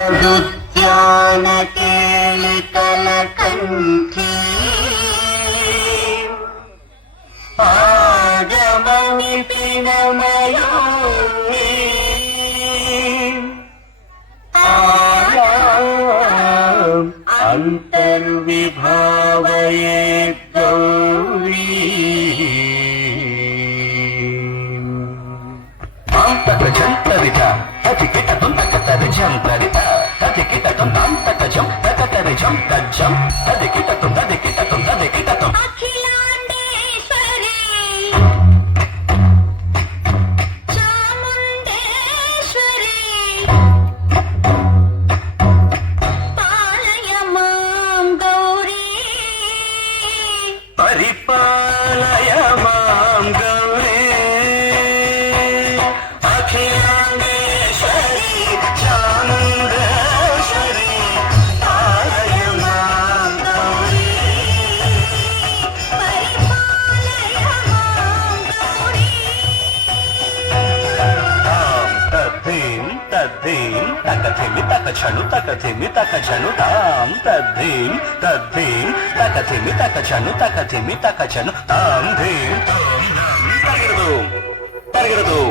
ದುಧ್ಯಾನ ಕೇಳಿಕಲ ಕಂಠಿ ಆಗಮನಿಪಿನ ಮಯೂರಿ ಅಂತರ್ವಿಭಾವಯೇ ಗೌರಿ జంతరిత తతికిట తుంతకతరి జంతరిత తతికిట తుంతంతకజం తకతరి జం తజ్జం తదికిట తుంతదికిట తుంతదికిట తుం అఖిలాండేశ్వరి చాముండేశ్వరి పాలయ మాం గౌరీ పరిపాలయ మాం గౌరీ అఖిలాండేశ్వరి చాముండేశ్వరి పాలయ మాం గౌరీ పరిపాలయ మాం గౌరీ తద్ధీం తద్ధీం తకథిమి తకచను తకథిమి తకచను తాం తద్ధీం తద్ధీం తకథిమి తకచను తకథిమి తకచను తాం ధీం తాం ధం తగిరదు తగిరదు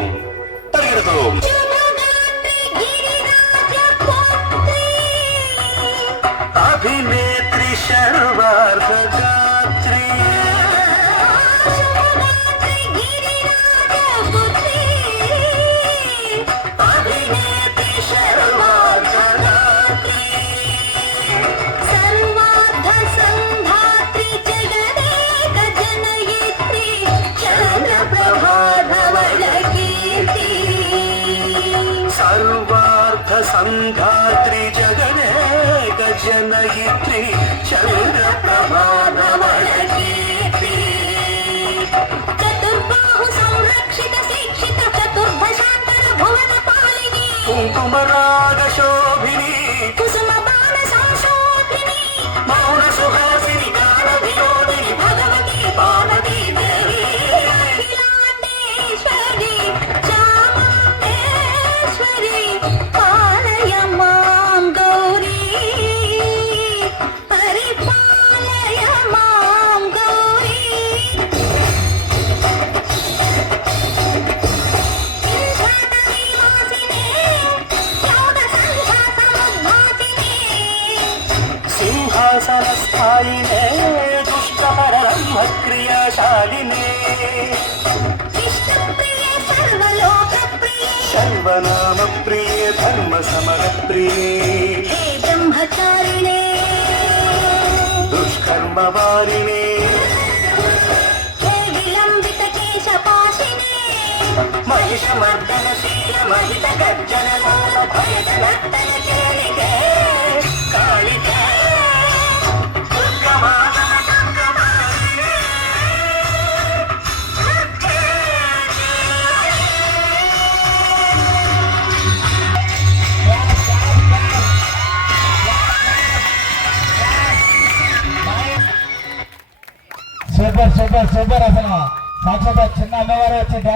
తగిరదు శుభగాత్రి గిరిరాజ పుత్రి అభినేత్రి సర్వార్థగాత్రి శుభగాత్రి గిరిరాజ పుత్రి అభినేత్రి సర్వార్థగాత్రి సర్వార్థ సంధాత్రి జగదేక జనయిత్రి చంద్రప్రభాధవళ కీర్తి సర్వార్థ సంధాత్రి జగదేక జనయిత్రి చంద్రప్రభాధవళ కీర్తి చతుర్బాహు సంరక్షిత శిక్షిత చతుర్భశాంతర భువన పాలిని కుంకుమరాగ శోభిని కుసుమ బాణ సంశోభిని మౌన సుహాసిని గాన వినోదిని భగవతి పార్వతీ దేవి అఖిలాండేశ్వరి చాముండేశ్వరి పాలయ మాం గౌరీ పరిపాలయ మాం గౌరీ సింహాసన స్థాయినే దుష్టపరబ్రహ్మ క్రియాశాలినే ఇష్టప్రియే సర్వలోకప్రియే సర్వనామ ప్రియే ధర్మ సమర ప్రియే హే బ్రహ్మచారిణే దుష్కర్మ వారినే హే విలంబిత కేశపాశినే మహిషమర్దన శీల మహిత గర్జన లోల భయద నర్తన కేళికే కాళికే దుర్గమాతన దుర్గమాలినే సూపర్ సూపర్ సూపర్ అసలు సాక్షాత్ చిన్న అమ్మవారు వచ్చి డాన్స్